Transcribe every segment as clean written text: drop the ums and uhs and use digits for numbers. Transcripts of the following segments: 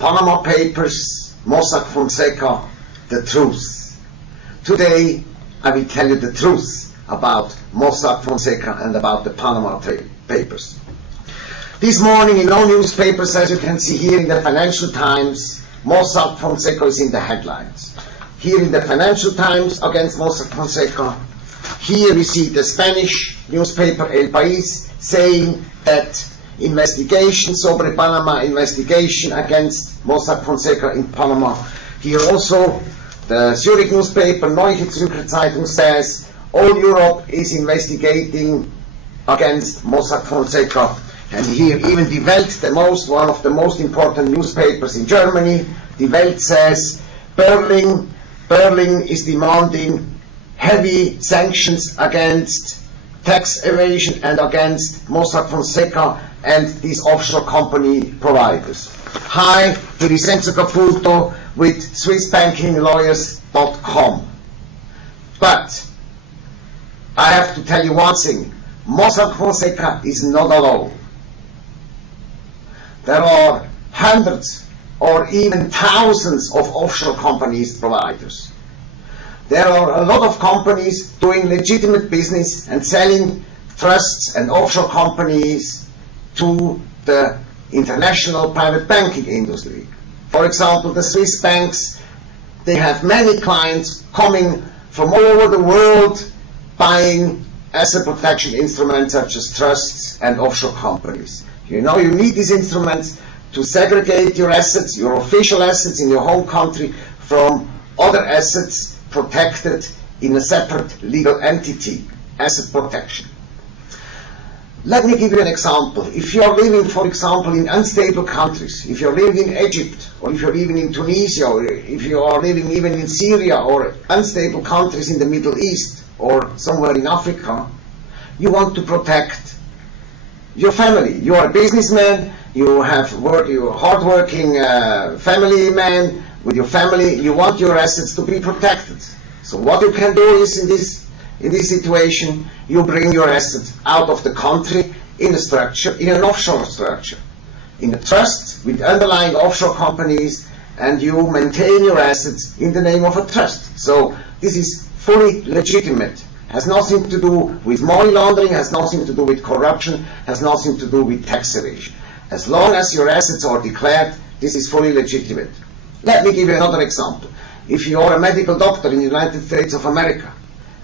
Panama Papers, Mossack Fonseca, the truth. Today I will tell you the truth about Mossack Fonseca and about the Panama Papers. This morning in all newspapers, as you can see here in the Financial Times, Mossack Fonseca is in the headlines. Here in the Financial Times against Mossack Fonseca. Here we see the Spanish newspaper El País saying that investigation, sobre Panama investigation against Mossack Fonseca in Panama. Here also the Zurich newspaper Neue Zürcher Zeitung says all Europe is investigating against Mossack Fonseca. And here even Die Welt, one of the most important newspapers in Germany, Die Welt says Berlin is demanding heavy sanctions against tax evasion and against Mossack Fonseca and these offshore company providers. Hi, here is Enzo Caputo with SwissBankingLawyers.com. But I have to tell you one thing, Mossack Fonseca is not alone. There are hundreds or even thousands of offshore companies providers. There are a lot of companies doing legitimate business and selling trusts and offshore companies to the international private banking industry. For example, the Swiss banks, they have many clients coming from all over the world buying asset protection instruments such as trusts and offshore companies. You know, you need these instruments to segregate your assets, your official assets in your home country, from other assets protected in a separate legal entity, asset protection. Let me give you an example. If you are living, for example, in unstable countries, if you're living in Egypt, or if you're living in Tunisia, or if you are living even in Syria, or unstable countries in the Middle East, or somewhere in Africa, you want to protect your family. You are a businessman, you have you're a hardworking family man with your family, you want your assets to be protected. So what you can do is in this situation, you bring your assets out of the country in a structure, in an offshore structure, in a trust with underlying offshore companies, and you maintain your assets in the name of a trust. So this is fully legitimate. Has nothing to do with money laundering, has nothing to do with corruption, has nothing to do with tax evasion. As long as your assets are declared, this is fully legitimate. Let me give you another example. If you are a medical doctor in the United States of America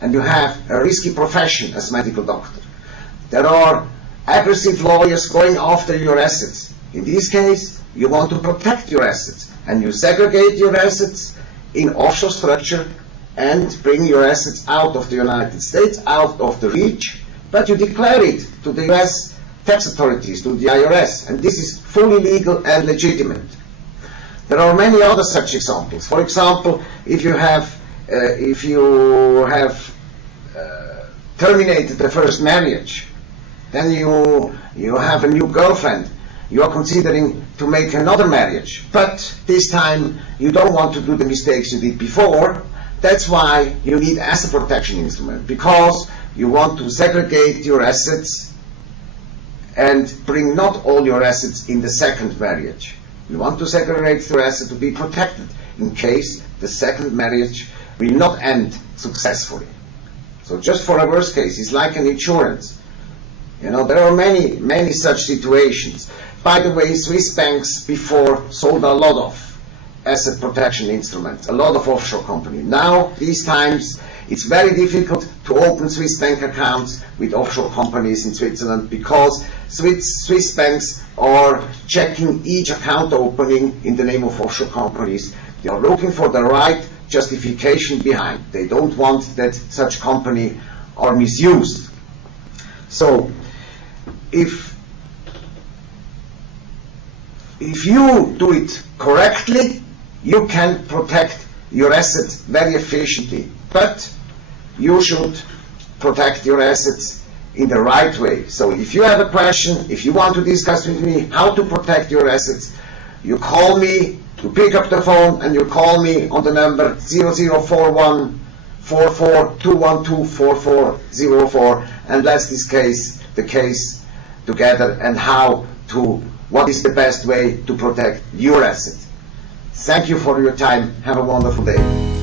and you have a risky profession as medical doctor, there are aggressive lawyers going after your assets. In this case, you want to protect your assets and you segregate your assets in offshore structure and bring your assets out of the United States, out of the reach, but you declare it to the US tax authorities, to the IRS, and this is fully legal and legitimate. There are many other such examples. For example, if you have terminated the first marriage, then you have a new girlfriend, you are considering to make another marriage, but this time you don't want to do the mistakes you did before. That's why you need asset protection instrument, because you want to segregate your assets and bring not all your assets in the second marriage. You want to segregate your assets to be protected in case the second marriage will not end successfully. So just for a worst case, it's like an insurance. You know, there are many such situations. By the way, Swiss banks before sold a lot of asset protection instruments, a lot of offshore companies. Now, these times, it's very difficult to open Swiss bank accounts with offshore companies in Switzerland because Swiss banks are checking each account opening in the name of offshore companies. They are looking for the right justification behind. They don't want that such company are misused. So, if you do it correctly, you can protect your assets very efficiently, but you should protect your assets in the right way. So if you have a question, if you want to discuss with me how to protect your assets, you call me, you pick up the phone and you call me on the number 0041 212 4404 and let's discuss the case together and what is the best way to protect your assets. Thank you for your time. Have a wonderful day.